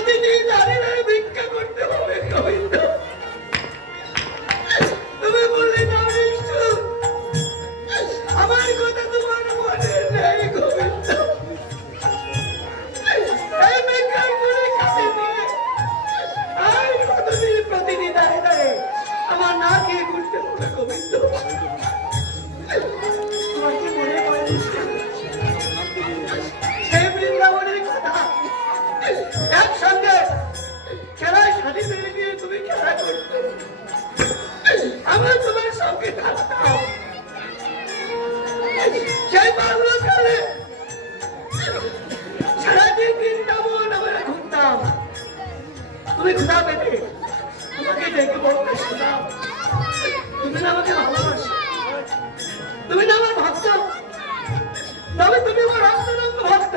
প্রতিদিন দাঁড়িয়ে দাঁড়িয়ে ভিক্ষা করতে হবে গোবিন্দ সেই বাল্যকালে সারাদিন বৃন্দাবন আমরা ঘুরতাম। তুমি ক্ষুধা পেতে তোমাকে ডেকে বলতে শোনাও তুমি না আমাকে ভালোবাসো। তুমি না আমার ভক্ত। তবে তুমি আমার অন্তরঙ্গ ভক্ত।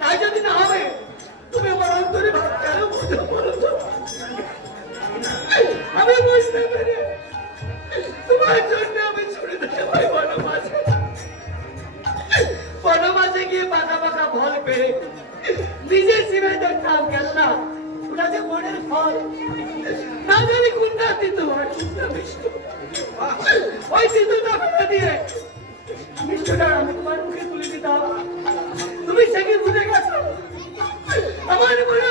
তাই যদি না হবে, তুমি আমার অন্তরে ভাব কেন পারো তো? আমি বুঝতে পেরে তোমার জন্য আমি ছুড়ে দিতে পারি। পাকা পাকা ফল পেয়ে। নিজে সিমে দেখতাম কেননা ওটা যে মনের ফল। না জানি কোনটা মিষ্টি। ওই সিঁদুরটা ফেলে দিয়ে। মিষ্টিটা আমি তোমার মুখে তুলে দিতাম। তুমি সেকে বুঝে গেছো। আমার মনে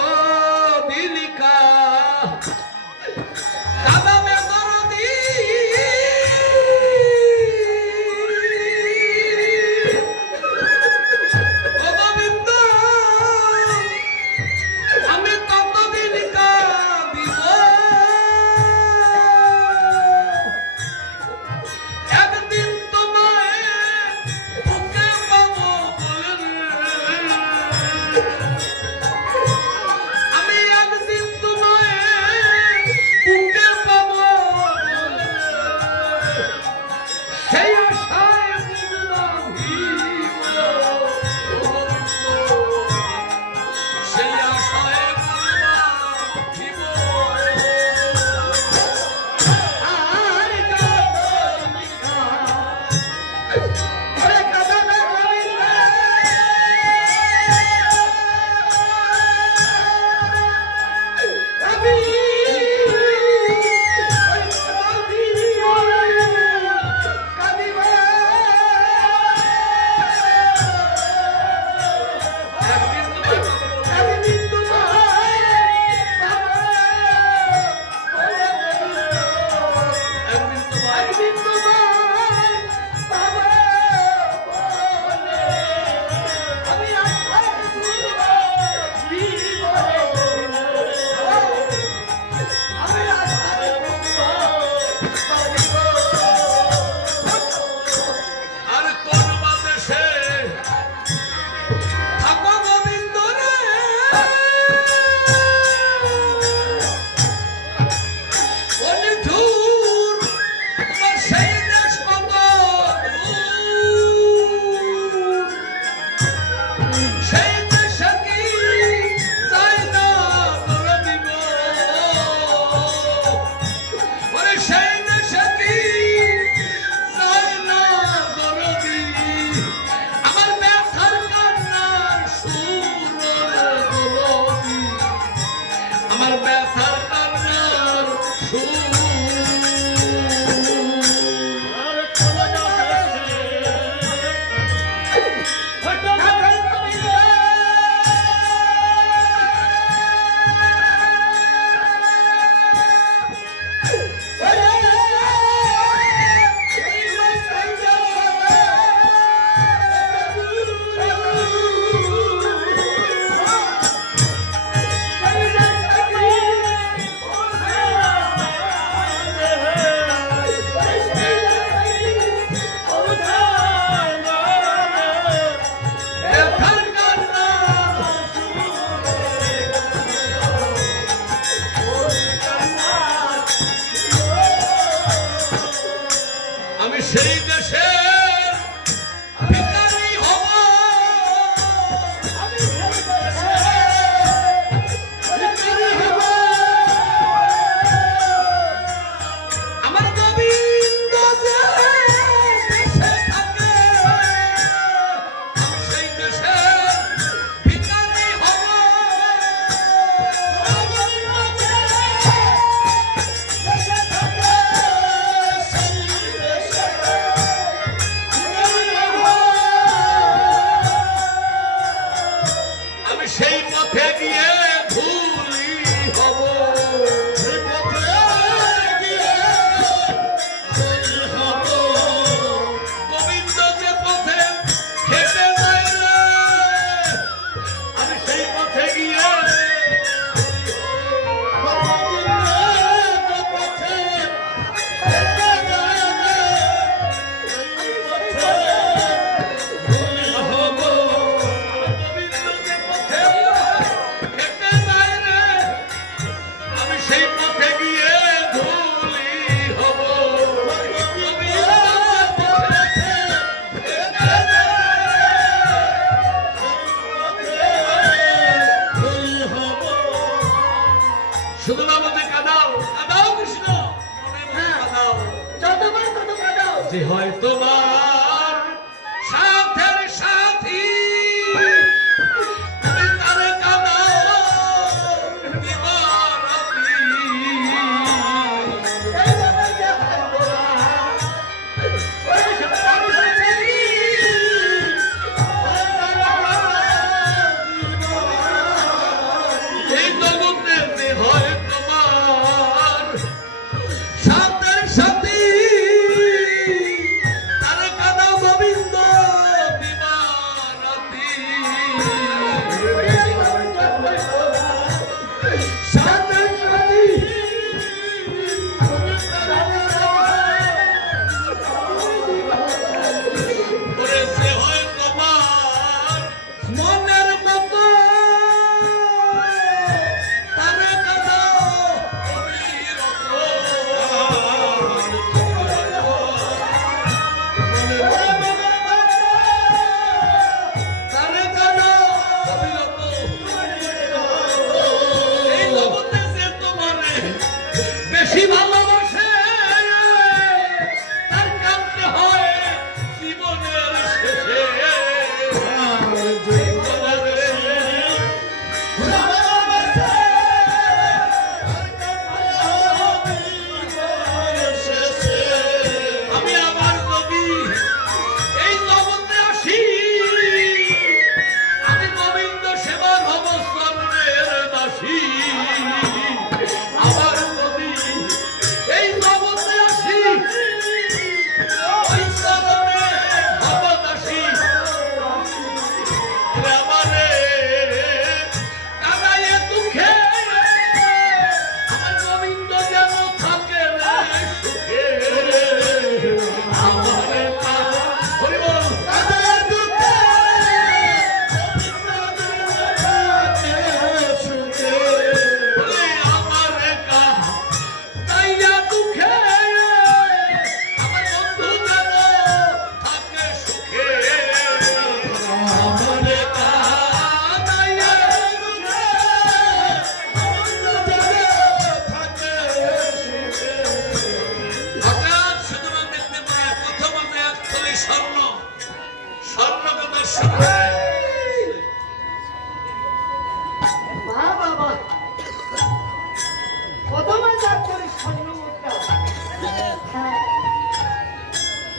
same thing.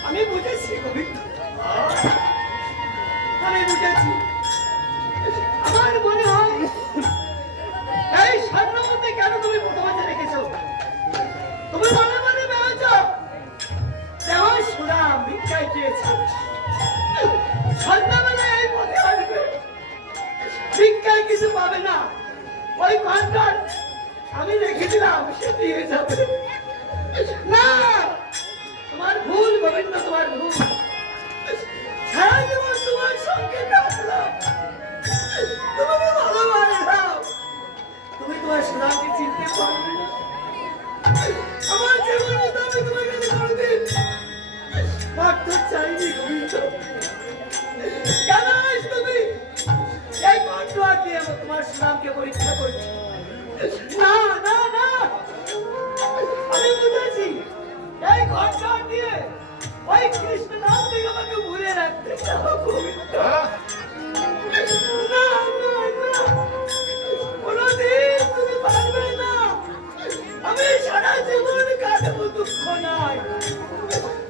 আমি বুঝেছি আমার মনে হয় কেন তুমি প্রথমে রেখেছো? তুমি মনে মনে ভেবেছ দেওয়া সুরাম ভিক্ষায় চেয়েছে সন্ধ্যাবেলায় এই ভিক্ষায় কিছু পাবে না। ওই ভান্ডার আমি রেখে দিলাম সে দিয়ে যাবে। না, তোমার ভুল, গোবিন্দ, তোমার ভুল। সারা জীবন তোমার সঙ্গে তোমাকে ভালোবাসলাম তুমি তোমার সোনাকে চিনতে পারবে তুমি এই কন্ট্রাক্ট দিয়ে তোমার সুনামকে পরীক্ষা কৃষ্ণ থেকে আমি সারা জীবন কাটবো দুঃখ নাই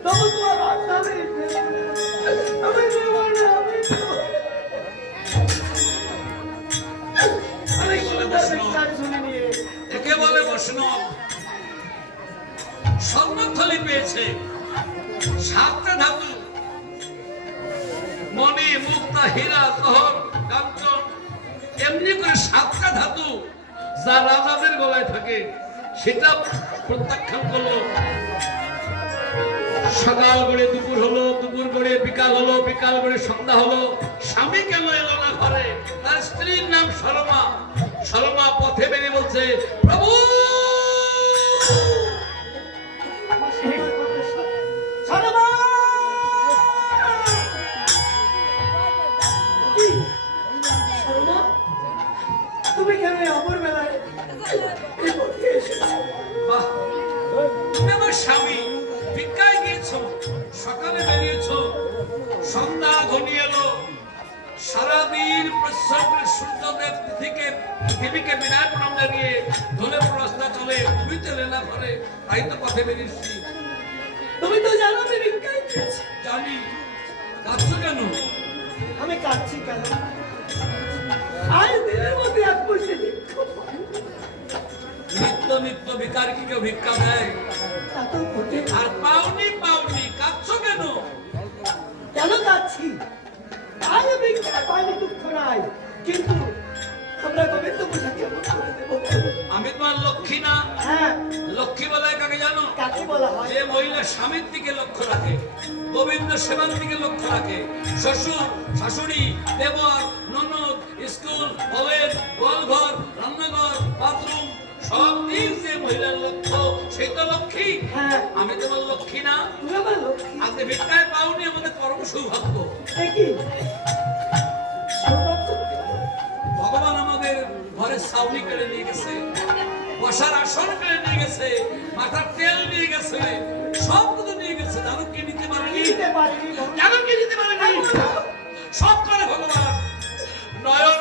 তবু তোমার স্বর্ণথলি পেয়েছে। সাতটা ধাতু। মণি মুক্তা হীরা তহর কাঞ্চন। এমনি করে সাতটা ধাতু যা রাজাদের গলায় থাকে, সেটা প্রত্যাখ্যান করল। সকাল করে দুপুর হলো, দুপুর করে বিকাল হলো, বিকাল করে সন্ধ্যা হলো। স্বামী কেন এলো না ঘরে? তার স্ত্রীর নাম সরমা সরমা পথে বেরিয়ে বলছে, প্রভু! কি? সরমা? তুমি কেন অপর বেলায় এই পথে এসেছ? বাহ, তুমি আমার স্বামী ভিক্ষায় গিয়েছো সকালে বেরিয়েছো সন্ধ্যা ঘনিয়ে এলো সারাদিন পরিশ্রম করে সূর্যদেব পৃথিবীকে পৃথিবীকে বিদায় প্রণাম জানিয়ে ধরে প্রস্তা চলে তুমি তো তাই পথে বেরিয়েছি তুমি তো জানো আমি ভিক্ষায় গিয়েছি। জানি কাঁদছো কেন আমি কাঁদছি কেন? আজ দিনের মধ্যে এক পয়সা নিত্য নিত্য ভিকার কি কেউ ভিক্ষা দেয়। তো আর পাওনি পাওনি কাঁদছো কেন? কেন কাঁদছি? আজ ভিক্ষা পাইনি দুঃখ নাই। কিন্তু আমরা গোবিন্দ পূজা কেমন করে দেবো। আমি তোমার লক্ষ্মী না। যে মহিলা স্বামীর দিকে লক্ষ্য রাখে গোবিন্দ সেবার দিকে লক্ষ্য রাখে শ্বশুর শাশুড়ি দেবর ননদ স্কুল কলেজ গোয়ালঘর রান্নাঘর বাথরুম সব দিক যে মহিলার লক্ষ্য সেই তো লক্ষ্মী। হ্যাঁ। আমি তোমার লক্ষ্মী না। আজকে ভিক্ষায় পাওনি আমাদের পরম সৌভাগ্য। ভগবান আমাদের ঘরে ছাউনি কেড়ে নিয়ে গেছে। বসার আসন কেড়ে নিয়ে গেছে মাথার তেল নিয়ে গেছে সব কিছু নিয়ে গেছে কে নিতে পারেনি। কি নিতে পারেনি। সব করে ভগবান। নয়ন